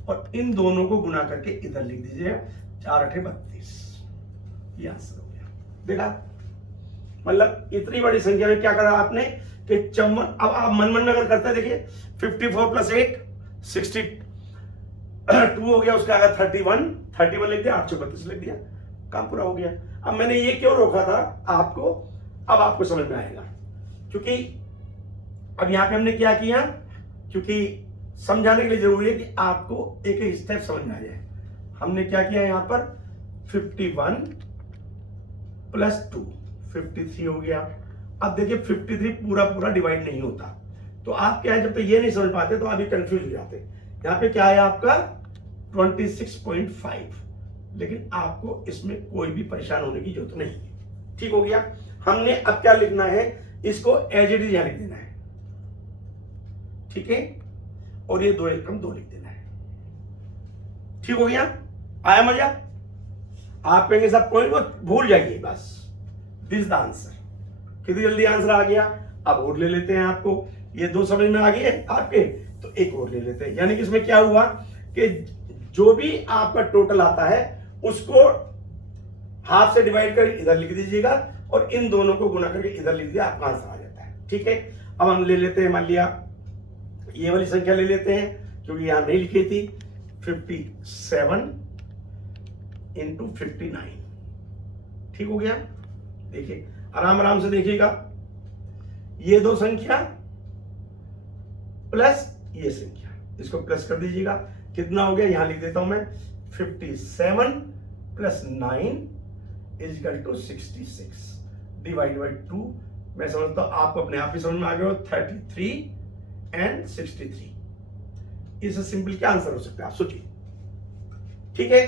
और इन दोनों को गुना करके इधर लिख दीजिएगा, 4 8 32, ये आंसर हो गया। देखा, मतलब इतनी बड़ी संख्या में क्या करा आपने कि 54। अब आप मन में अगर करते हैं, देखिए 54 प्लस 8 62 हो गया, उसका आया 31 लिख दिया, 832 लिख दिया, काम पूरा हो गया। अब मैंने ये क्यों रोका था आपको, अब आपको समझ में आएगा, क्योंकि अब यहां पे हमने क्या किया, क्योंकि समझाने के लिए जरूरी है कि आपको एक एक स्टेप समझ में आ जाए। हमने क्या किया यहां पर, 51 प्लस 2 53 हो गया। अब देखिए 53 पूरा डिवाइड नहीं होता, तो आप क्या है, जब तक ये नहीं समझ पाते तो आप भी कंफ्यूज हो जाते। यहां पे क्या है आपका 26.5, लेकिन आपको इसमें कोई भी परेशान होने की जरूरत नहीं है, ठीक हो गया। हमने अब क्या लिखना है, इसको एज इट इज यहां लिख देना है, ठीक है, और ये 2 एकम 2 लिख देना है, ठीक हो गया। आया मजा? आप कहेंगे सब पॉइंट वो भूल जाइए, बस दिस द आंसर। कितनी जल्दी आंसर आ गया। अब और ले लेते हैं, आपको ये 2 समझ में आ गए आपके, तो एक और ले लेते हैं। यानी कि इसमें क्या हुआ कि जो भी आपका टोटल आता है उसको हाफ से डिवाइड कर इधर लिख दीजिएगा, और इन दोनों को गुना करके इधर लिख दिया, आपका आंसर आ जाता है, ठीक है। अब हम ले लेते हैं, मान लिया ये वाली संख्या ले लेते हैं, क्योंकि यहां नहीं लिखी थी, 57 इंटू 59, ठीक हो गया। देखिए आराम आराम से देखिएगा, ये दो संख्या प्लस ये संख्या, इसको प्लस कर दीजिएगा, कितना हो गया यहां लिख देता हूं मैं 57 plus 9 is equal to 66 divide by 2। मैं समझता हूं आपको अपने आप ही समझ में आ गया हो, 33 एंड 63। इससे सिंपल क्या आंसर हो सकता है आप सोचिए। ठीक है,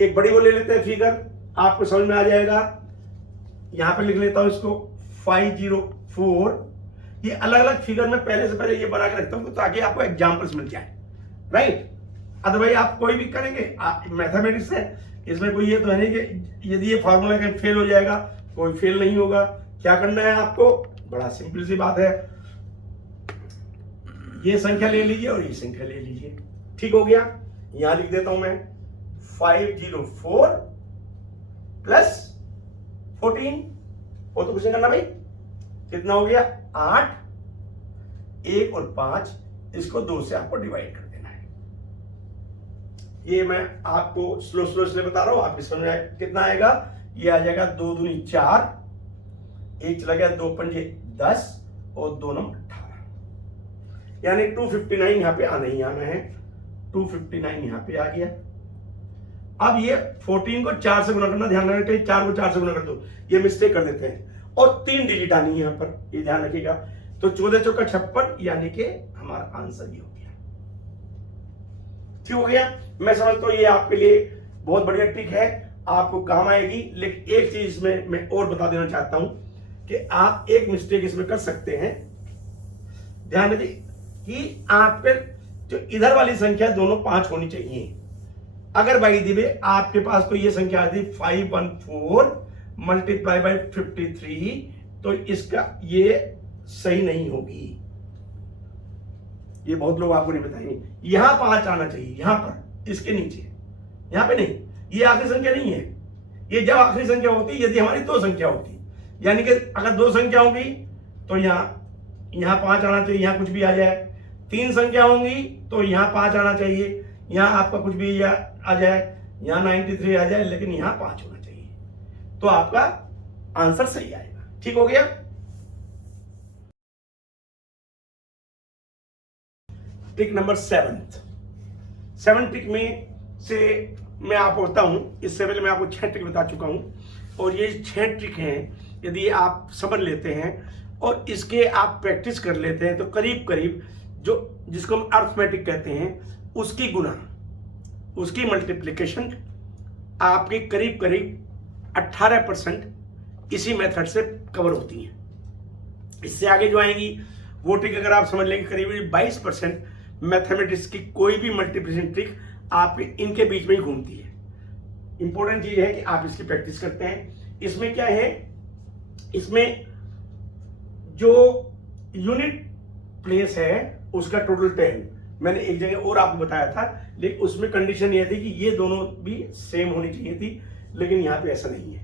एक बड़ी वो ले लेते हैं फिगर, आपको समझ में आ जाएगा। यहां पे लिख लेता हूं इसको 504। ये अलग अलग फिगर में पहले से पहले ये बना के रखता हूं ताकि आपको एग्जांपल्स मिल जाए, राइट। अदरवाइज आप कोई भी करेंगे, मैथमेटिक्स है, इसमें कोई ये तो है नहीं कि यदि ये फॉर्मूला कहीं फेल हो जाएगा, कोई फेल नहीं होगा। क्या करना है आपको, बड़ा सिंपल सी बात है, ये संख्या ले लीजिए और ये संख्या ले लीजिए। ठीक हो गया, यहां लिख देता हूं मैं 504 प्लस 14, वो तो कुछ नहीं करना भाई, कितना हो गया 8, 1 और 5, इसको 2 से आपको डिवाइड कर देना है। ये मैं आपको स्लो स्लो इसलिए बता रहा हूं, आप समझ में कितना आएगा, ये आ जाएगा 2 दूनी 4, 1 चला गया 2 पंजे 10 और 2 नंबर 18, यानी 259 यहां पे आना ही आना है। 259 यहां पे आ गया। अब ये 14 को 4 से गुना करना, ध्यान रखना, कहीं 4 को 4 से गुना कर दो, ये मिस्टेक कर देते हैं। और 3 डिजिट आनी है यहां पर, ये ध्यान रखिएगा। तो 14 चौका 56, यानी कि हमारा आंसर ये हो गया। ठीक हो गया। मैं समझता हूं ये आपके लिए बहुत बढ़िया ट्रिक है, आपको काम आएगी। लेकिन एक चीज इसमें मैं और बता देना चाहता हूं कि आप एक मिस्टेक इसमें कर सकते हैं। ध्यान रखिए कि आपके जो इधर वाली संख्या दोनों 5 होनी चाहिए। अगर बाई दी वे आपके पास कोई ये संख्या आती 514 मल्टीप्लाई बाई 53, तो इसका ये सही नहीं होगी। ये बहुत लोग आपको नहीं बताएंगे। यहां 5 आना चाहिए, यहां पर, इसके नीचे, यहां पे नहीं। ये आखिरी संख्या नहीं है, ये जब आखिरी संख्या होती यदि हमारी 2 संख्या होती, यानी कि अगर 2 संख्या होगी तो यहां 5 आना चाहिए, यहां कुछ भी आ जाए। 3 संख्या होंगी तो यहां 5 आना चाहिए, यहां आपका कुछ भी आ जाए, यहां 93 आ जाए, लेकिन यहां 5 होना चाहिए, तो आपका आंसर सही आएगा। ठीक हो गया। ट्रिक नंबर 7 ट्रिक में से मैं आपको बताता हूं। इससे पहले मैं आपको 6 ट्रिक बता चुका हूं, और ये 6 ट्रिक हैं, यदि आप समझ लेते हैं और इसके आप प्रैक्टिस कर लेते हैं तो करीब करीब जो जिसको हम अर्थमेटिक कहते हैं उसकी गुना, उसकी मल्टीप्लिकेशन आपके करीब करीब 18% इसी मेथड से कवर होती है। इससे आगे जो आएंगी वो ट्रिक अगर आप समझ लेंगे, करीब 22% मैथमेटिक्स की कोई भी मल्टीप्लिकेशन ट्रिक आपके इनके बीच में ही घूमती है। इंपॉर्टेंट चीज है कि आप इसकी प्रैक्टिस करते हैं। इसमें क्या है, इसमें जो यूनिट प्लेस है उसका टोटल 10, मैंने एक जगह और आपको बताया था, लेकिन उसमें कंडीशन यह थी कि ये दोनों भी सेम होनी चाहिए थी, लेकिन यहां पे ऐसा नहीं है।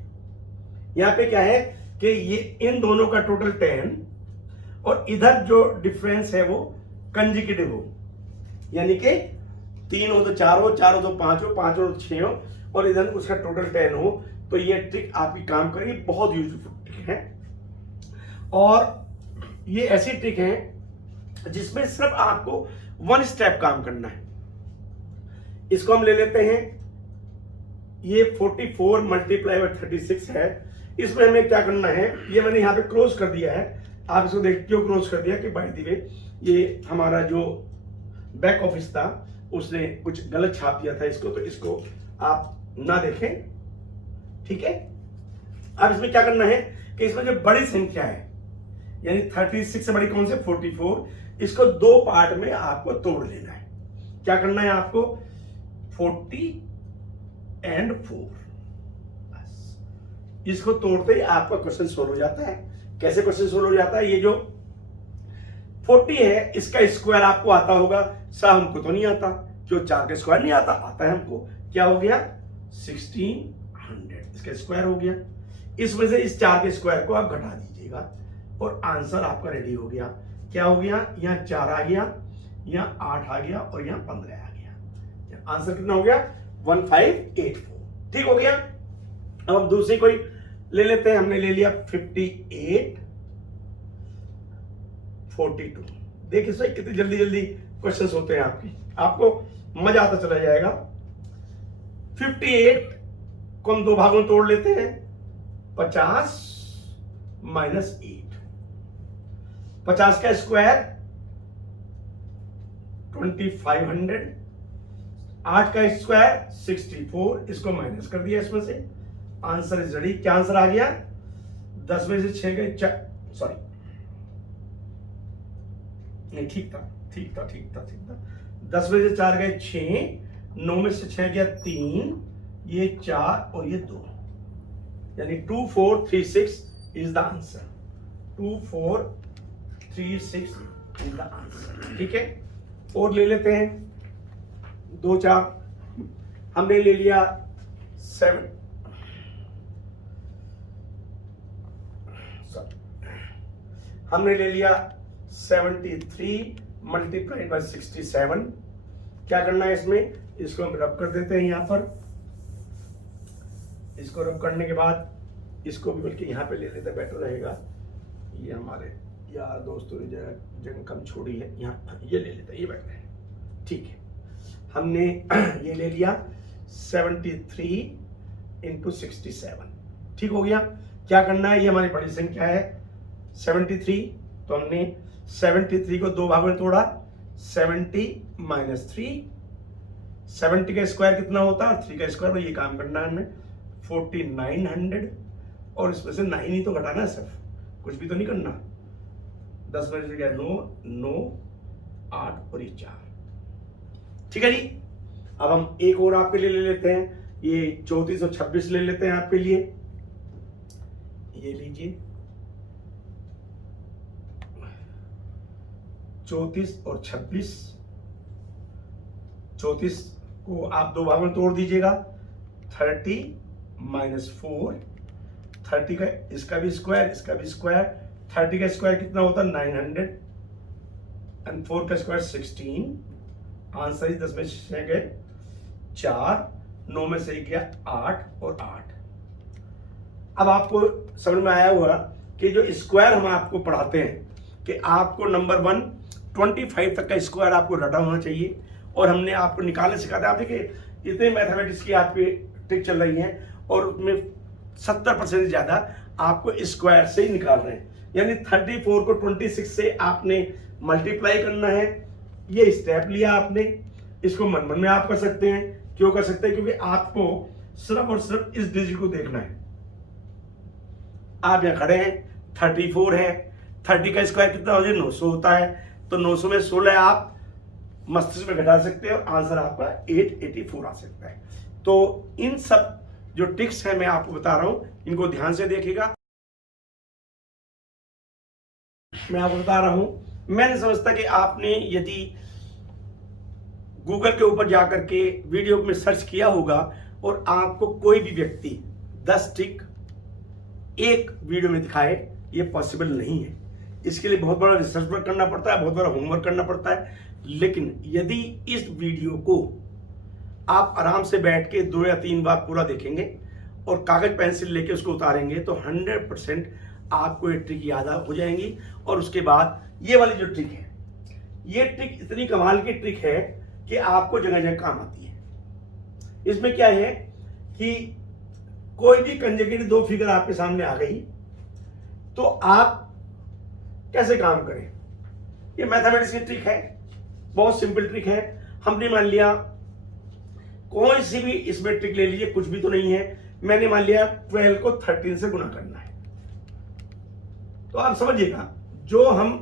यहां पे क्या है कि ये इन दोनों का टोटल 10 और इधर जो डिफरेंस है वो कंजिक्यूटिव हो, यानी कि 3 हो तो 4 हो, 4 हो तो 5 हो, 5 हो तो 6 हो, और इधर उसका टोटल 10 हो। तो ये ट्रिक आपकी काम करेगी, बहुत यूजफुल ट्रिक है। और ये ऐसी ट्रिक है जिसमें सिर्फ आपको 1 स्टेप काम करना है। इसको हम ले लेते हैं, ये 44 मल्टीप्लाई बाय 36 है। इसमें हमें क्या करना है, ये मैंने यहां पे क्लोज कर दिया है। आप इसको देख क्यों क्लोज कर दिया कि बाय द वे ये हमारा जो बैक ऑफिस था उसने कुछ गलत छाप दिया था इसको, तो इसको आप ना देखें, ठीक है। अब इसमें क्या करना है कि इसमें जो बड़ी संख्या है, यानी 36 से बड़ी कौन से 44, इसको 2 पार्ट में आपको तोड़ लेना है। क्या करना है आपको, 40 and 4, बस इसको तोड़ते ही आपका क्वेश्चन सोल्व हो जाता है। कैसे क्वेश्चन सोल्व हो जाता है, ये जो 40 है इसका स्क्वायर आपको आता होगा, सा हमको तो नहीं आता, जो 4 का स्क्वायर नहीं आता, आता है हमको। क्या हो गया 1600, इसका स्क्वायर हो गया। इसमें से इस 4 के स्क्वायर को आप घटा दीजिएगा और आंसर आपका रेडी हो गया। क्या हो गया, यहाँ 4 आ गया, यहाँ 8 आ गया और यहाँ 15 आ गया। आंसर कितना हो गया 1584। ठीक हो गया। अब हम दूसरी कोई ले लेते हैं, हमने ले लिया 58 42। देखिए सर कितनी जल्दी जल्दी क्वेश्चंस होते हैं आपको मजा आता चला जाएगा। 58 को हम दो भागों में तोड़ लेते हैं, 50 माइनस 8, 50 का स्क्वायर 2500, 8 का स्क्वायर 64, इसको माइनस कर दिया इसमें से, आंसर इज रेडी। क्या आंसर आ गया? 10 में से 6 गए, सॉरी नहीं ठीक था 10 में से 4 गए 6, 9 में से 6 गया 3, ये 4 और ये 2, यानी 2436 is the answer. 2436 is the answer. ठीक है, और ले लेते हैं 2 4। हमने ले लिया 7, हमने ले लिया 73 मल्टीप्लाइड बाय 67। क्या करना है इसमें? इसको हम रब कर देते हैं यहां पर। इसको रब करने के बाद इसको भी बल्कि यहां पे ले लेते, बेटर रहेगा। ये हमारे यार दोस्तों ने जगह कम छोड़ी है, यहाँ ये ले लेते, ये बेटर है। ठीक है, हमने ये ले लिया 73 इंटू 67। ठीक हो गया। क्या करना है? ये हमारी बड़ी संख्या है 73, तो हमने 73 को दो भागों में तोड़ा, 70 माइनस 3, 70 का स्क्वायर कितना होता है? 3 का स्क्वायर, ये काम करना है हमें 4900, और इसमें से 9 ही तो घटाना है, सिर्फ कुछ भी तो नहीं करना। 10 में से क्या? 9 8 और ये 4। ठीक है जी। अब हम एक और आपके लिए ले लेते हैं, ये 34 और 26 ले लेते हैं आपके लिए। ये लीजिए 34 और 26। 34 को आप दो भागों में तोड़ दीजिएगा, 30 माइनस 4, 30 का इसका भी स्क्वायर, इसका भी स्क्वायर, 30 का स्क्वायर कितना होता है? 900, एंड 4 का स्क्वायर 16। आंसर 10 में से गए 4, 9 में से गया 8 और 8। अब आपको समझ में आया हुआ कि जो स्क्वायर हम आपको पढ़ाते हैं कि आपको नंबर 1 25 तक का स्क्वायर आपको रटा होना चाहिए, और हमने आपको निकालने सिखाते हैं। आप देखिए इतने मैथमेटिक्स की आपकी ट्रिक चल रही है, और उसमें 70% से ज्यादा आपको स्क्वायर से ही निकाल रहे हैं। यानी 34 को 26 से आपने मल्टीप्लाई करना है। ये स्टेप लिया आपने, इसको मन मन में आप कर सकते हैं। क्यों कर सकते हैं? क्योंकि आपको सिर्फ और सिर्फ इस डिजिट को देखना है। आप यहां खड़े हैं, 34 है, 30 का स्क्वायर कितना हो जाए? 900 होता है, तो 900 में 16 आप मस्तिष्क में घटा सकते हैं, और आंसर आपका 884 आ सकता है। तो इन सब जो ट्रिक्स है मैं आपको बता रहा हूं, इनको ध्यान से देखिएगा। मैं आपको बता रहा हूं, मैं नहीं समझता कि आपने यदि गूगल के ऊपर जाकर के वीडियो में सर्च किया होगा और आपको कोई भी व्यक्ति 10 ट्रिक एक वीडियो में दिखाए, ये पॉसिबल नहीं है। इसके लिए बहुत बड़ा रिसर्च वर्क करना पड़ता है, बहुत बड़ा होमवर्क करना पड़ता है। लेकिन यदि इस वीडियो को आप आराम से बैठ के 2 या 3 बार पूरा देखेंगे और कागज पेंसिल लेके उसको उतारेंगे, तो 100% आपको ये ट्रिक याद हो जाएंगी। और उसके बाद ये वाली जो ट्रिक है, ये ट्रिक इतनी कमाल की ट्रिक है कि आपको जगह जगह काम आती है। इसमें क्या है कि कोई भी कंसेक्यूटिव 2 फिगर आपके सामने आ गई, तो आप कैसे काम करें? ये मैथमेटिक्स की ट्रिक है, बहुत सिंपल ट्रिक है। हमने मान लिया कोई सी भी इसमें ट्रिक ले लीजिए, कुछ भी तो नहीं है। मैंने मान लिया 12 को 13 से गुना करना है, तो आप समझिएगा जो हम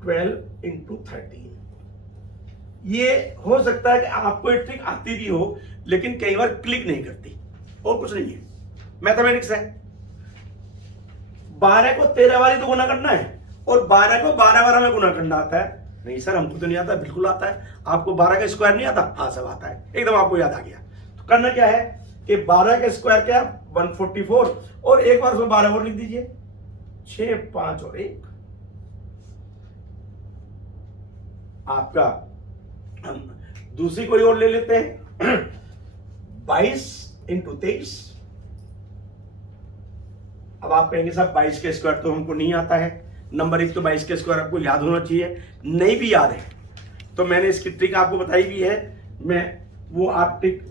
12 इंटू 13, ये हो सकता है कि आपको ये ट्रिक आती भी हो, लेकिन कई बार क्लिक नहीं करती, और कुछ नहीं है, मैथमेटिक्स है। 12 को 13 बारी तो गुना करना है, और 12 को 12 में गुना करना आता है। नहीं सर हमको तो नहीं आता। बिल्कुल आता है। आपको 12 का स्क्वायर नहीं आता? हाँ सब आता है, एकदम आपको याद आ गया। तो करना क्या है कि 12 का स्क्वायर क्या? 144, और एक बार उसमें 12 और लिख दीजिए, 6 5 और 1 आपका। हम दूसरी कोई और ले लेते हैं, 22 इंटू 23, अब आप कहेंगे साहब 22 का स्क्वायर तो हमको नहीं आता है। नंबर एक तो 22 का स्क्वायर आपको याद होना चाहिए, नहीं भी याद है तो मैंने इसकी ट्रिक आपको बताई भी है। मैं वो आप ट्रिक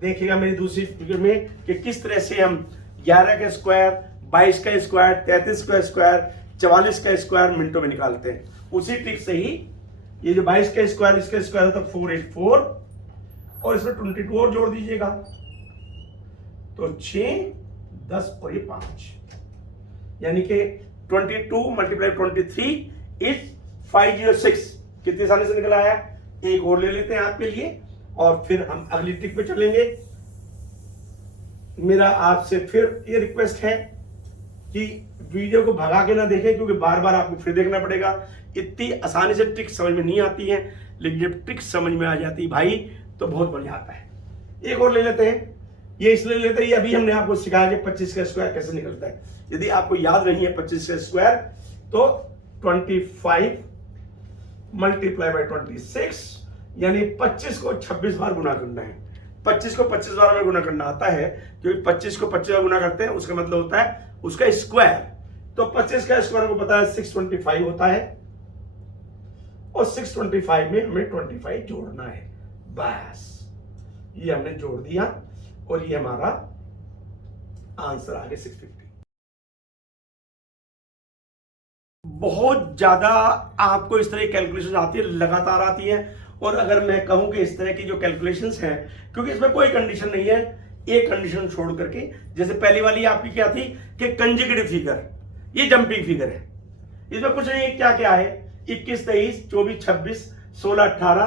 देखिएगा मेरी दूसरी फिगर में कि किस तरह से हम 11 का स्क्वायर, 22 का स्क्वायर, 33 का स्क्वायर, 44 का स्क्वायर मिनटों में निकालते हैं। उसी ट्रिक से ही ये जो 22 का स्क्वायर, इसका स्क्वायर होता है 484 और इसमें 22 और जोड़ दीजिएगा तो 6, 10 और ये 5, यानी कि 22 मल्टीप्लाई 23 इज 506। कितनी आसानी से निकला है। एक और ले लेते हैं आपके लिए और फिर हम अगली ट्रिक पे चलेंगे। मेरा आपसे फिर ये रिक्वेस्ट है कि वीडियो को भगा के ना देखें, क्योंकि बार बार आपको फिर देखना पड़ेगा। इतनी आसानी से ट्रिक समझ में नहीं आती है, लेकिन जब ट्रिक समझ में आ जाती है भाई तो बहुत बढ़िया आता है। एक और ले लेते हैं, ये इसलिए लेते हैं, ये अभी हमने आपको सिखाया कि 25 का स्क्वायर कैसे निकलता है। यदि आपको याद नहीं है 25 का स्क्वायर तो 25 मल्टीप्लाई बाय 26, यानी 25 को 26 बार गुना करना है। 25 को 25 बार में गुना करना आता है, क्योंकि 25 को 25 बार गुना करते हैं उसका मतलब होता है उसका स्क्वायर। तो 25 का स्क्वायर को पता है 625 होता है और 625 में हमें 25 जोड़ना है। बस ये हमने जोड़ दिया और ये हमारा आंसर आ गया 650। बहुत ज्यादा आपको इस तरह की कैलकुलेशन आती है, लगातार आती है। और अगर मैं कहूं कि इस तरह की जो कैलकुलेशंस हैं, क्योंकि इसमें कोई कंडीशन नहीं है, एक कंडीशन छोड़ करके, जैसे पहली वाली आपकी क्या थी कि कंजुगेटिव फिगर, ये जंपिंग फिगर है, इसमें कुछ नहीं। क्या क्या है 21, 23, 24, 26, 16, 18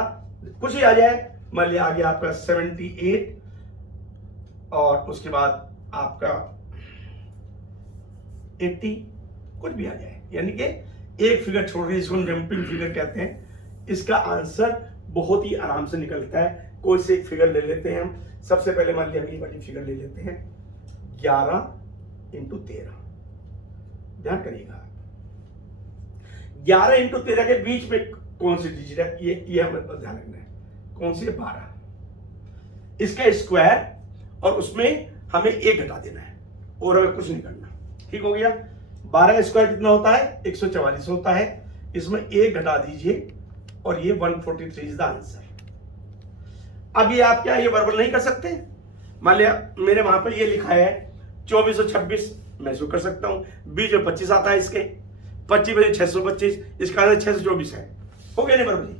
कुछ ही आ जाए। मान लिया आ गया आपका 78 और उसके बाद आपका 80, कुछ भी आ जाए, यानी कि एक फिगर छोड़ रही है, जिसको जंपिंग फिगर कहते हैं। इसका आंसर बहुत ही आराम से निकलता है। कोई से एक फिगर ले लेते हैं हम। सबसे पहले मान लिया ये वाली फिगर ले लेते हैं 11 इंटू 13। ध्यान करिएगा 11 इंटू 13 के बीच में कौन सी डिजिट है, ये हमें ध्यान रखना है। कौन सी है 12, इसका स्क्वायर और उसमें हमें 1 घटा देना है और हमें कुछ नहीं करना। ठीक हो गया। 12 का स्क्वायर कितना होता है 144 होता है, इसमें 1 घटा दीजिए और ये 143 इज द आंसर। अब ये आप क्या ये वर्बल नहीं कर सकते। मान लिया मेरे वहां पर ये लिखा है 2426, मैं इसको कर सकता हूं। बीच में 25 आता है, इसके 25 बजे 625, इसका आंसर 624 है। हो गया नहीं वर्बल।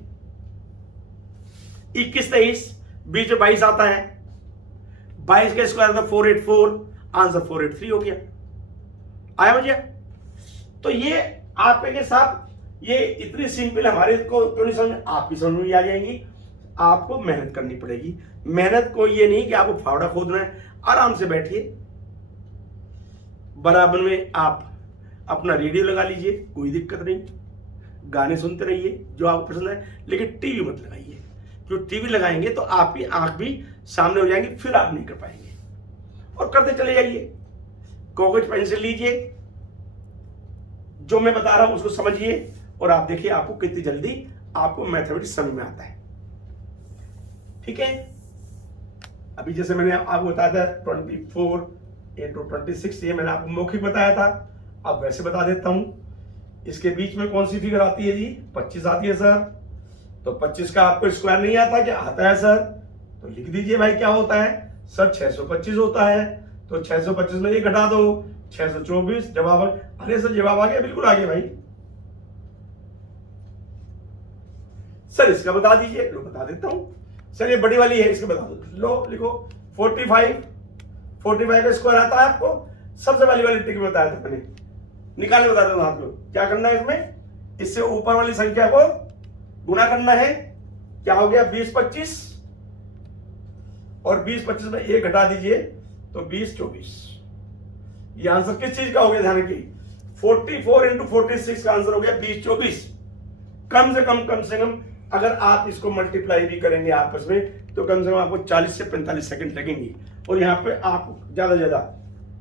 21, 23 बीच में 22 आता है, 22 का स्क्वायर था 484, आंसर 483 हो गया। आया मुझे। तो ये आपके साथ ये इतनी सिंपल हमारे को क्यों नहीं समझ, आपकी समझ में आ जाएंगी। आपको मेहनत करनी पड़ेगी। मेहनत को ये नहीं कि आपको फावड़ा खोदना है, आराम से बैठिए, बराबर में आप अपना रेडियो लगा लीजिए, कोई दिक्कत नहीं, गाने सुनते रहिए जो आपको पसंद है, लेकिन टीवी मत लगाइए, क्योंकि टीवी लगाएंगे तो आपकी आंख भी सामने हो जाएंगी, फिर आप नहीं कर पाएंगे। और करते चले जाइए। कागज पेंसिल लीजिए, जो मैं बता रहा हूं उसको समझिए और आप देखिए आपको कितनी जल्दी आपको मैथमेटिक्स समझ में आता है। ठीक है। अभी जैसे मैंने आपको बताया था 24 इंटू 26, ये मैंने आपको मौखिक बताया था। अब वैसे बता देता हूं, इसके बीच में कौन सी फिगर आती है जी 25 आती है सर। तो 25 का आपको स्क्वायर नहीं आता, क्या आता है सर? तो लिख दीजिए भाई क्या होता है सर 625 होता है। तो 625 में 1 घटा दो 624, जवाब। अरे सर जवाब आ गया, बिल्कुल आ गया भाई। सर इसका बता दीजिए। लो बता देता हूं सर, ये बड़ी वाली है, इसका बता दो। लो लिखो 45 का स्क्वायर आता है आपको। सबसे वाली ट्रिक बताया था मैंने, निकालने बता देता हूं आपको। क्या करना है इसमें, इससे ऊपर वाली संख्या को गुना करना है। क्या हो गया 20, 25 और 20, 25 में 1 घटा दीजिए तो 20, 24। ये आंसर किस चीज का हो गया ध्यान रखिए, 44 इंटू 46 का आंसर हो गया 20, 24। कम से कम अगर आप इसको मल्टीप्लाई भी करेंगे आपस में तो कम से कम आपको 40 से 45 सेकंड लगेंगे। और यहाँ पे आप ज्यादा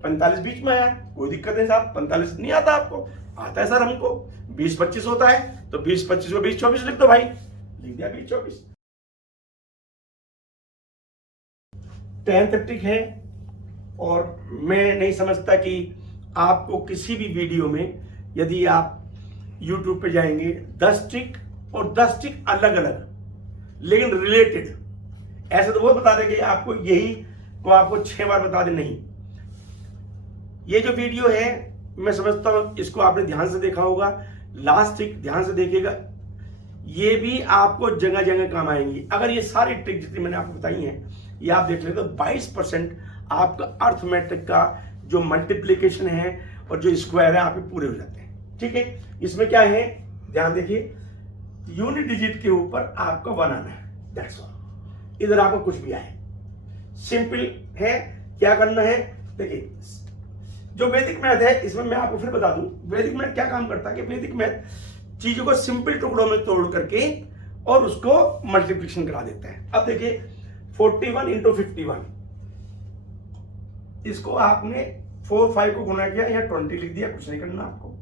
45 बीच में आया, कोई दिक्कत नहीं साहब। 45 नहीं आता आपको, आता है सर हमको 20, 25 होता है। तो 20, 25 को 20, 24 लिख दो भाई, लिख दिया 20, 24। 10th ट्रिक है और मैं नहीं समझता कि आपको किसी भी वीडियो में यदि आप YouTube पे जाएंगे 10 ट्रिक और 10 ट्रिक अलग अलग लेकिन रिलेटेड, ऐसे तो वो बता देंगे आपको यही को आपको 6 बार बता दे, नहीं। ये जो वीडियो है मैं समझता हूं इसको आपने ध्यान से देखा होगा, लास्ट ट्रिक ध्यान से देखिएगा, ये भी आपको जगह जगह काम आएंगी। अगर ये सारी ट्रिक जितनी मैंने आपको बताई हैं ये आप देख ले तो 22% आपका अर्थमेटिक का जो मल्टीप्लिकेशन है और जो स्क्वायर है आपके पूरे हो जाते हैं। ठीक है, इसमें क्या है ध्यान देखिए, यूनिट डिजिट के ऊपर आपका 1 आना है, दैट्स ऑल। इधर आपको कुछ भी आए, सिंपल है। क्या करना है देखिए, जो वैदिक मैथ है इसमें मैं आपको फिर बता दूं, वैदिक मैथ क्या काम करता है कि वैदिक मैथ चीजों को सिंपल टुकड़ों में तोड़ करके और उसको मल्टीप्लिकेशन करा देता है। अब देखिए 41 इंटू 51, इसको आपने 4 5 को गुना किया या 20 लिख दिया, कुछ नहीं करना आपको,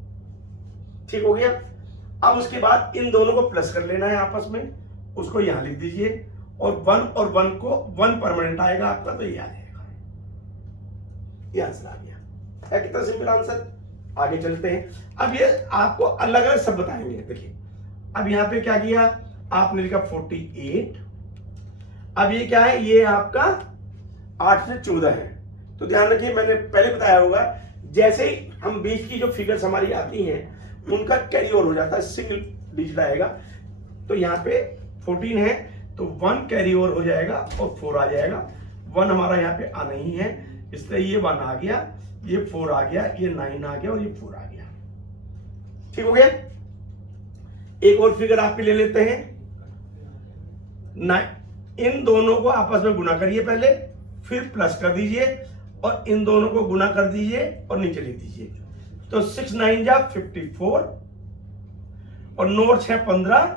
ठीक हो गया। अब उसके बाद इन दोनों को प्लस कर लेना है आपस में, उसको यहां लिख दीजिए और 1 और 1 को 1 परमानेंट आएगा आपका, तो ये आ जाएगा, ये आंसर आ गया है। कितना सिंपल आंसर। आगे चलते हैं। अब ये आपको अलग अलग सब बताएंगे। देखिए अब यहां पे क्या किया आपने, लिखा 48। अब ये क्या है, ये आपका 8 से 14 है। तो ध्यान रखिए मैंने पहले बताया होगा, जैसे ही हम बीच की जो फिगर्स हमारी आती हैं उनका कैरी ओवर हो जाता है, सिंगल डिजिट आएगा। तो यहाँ पे 14 है तो 1 कैरी ओवर हो जाएगा और 4 आ जाएगा। 1 हमारा यहाँ पे आ नहीं है, इसलिए ये 1 आ गया, ये 4 आ गया, ये 9 आ गया और ये 4 आ गया। ठीक हो गया। एक और फिगर आप ले लेते हैं, इन दोनों को आपस में गुना करिए पहले, फिर प्लस कर दीजिए और इन दोनों को गुना कर दीजिए और नीचे लिख दीजिए। तो 6 9 जा 54 और 9 6 15,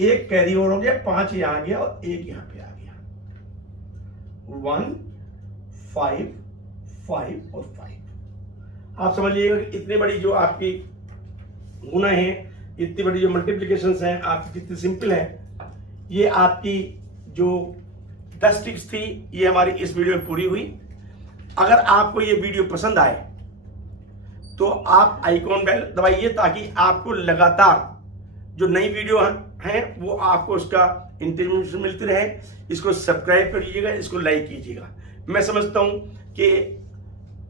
एक कैरी ओवर हो गया, 5 यहां आ गया और एक यहां पे आ गया। 1 5 5 और 5। आप समझिएगा इतनी बड़ी जो आपकी गुना है, इतनी बड़ी जो मल्टीप्लिकेशंस हैं आपकी कितनी सिंपल है। ये आपकी जो 10 टिप्स थी ये हमारी इस वीडियो में पूरी हुई। अगर आपको ये वीडियो पसंद आए तो आप आइकॉन बेल दबाइए ताकि आपको लगातार जो नई वीडियो हैं वो आपको उसका इंफॉर्मेशन मिलती रहे। इसको सब्सक्राइब करिएगा, इसको लाइक कीजिएगा। मैं समझता हूं कि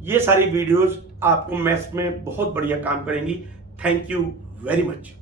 ये सारी वीडियोस आपको मैथ्स में बहुत बढ़िया काम करेंगी। Thank you very much.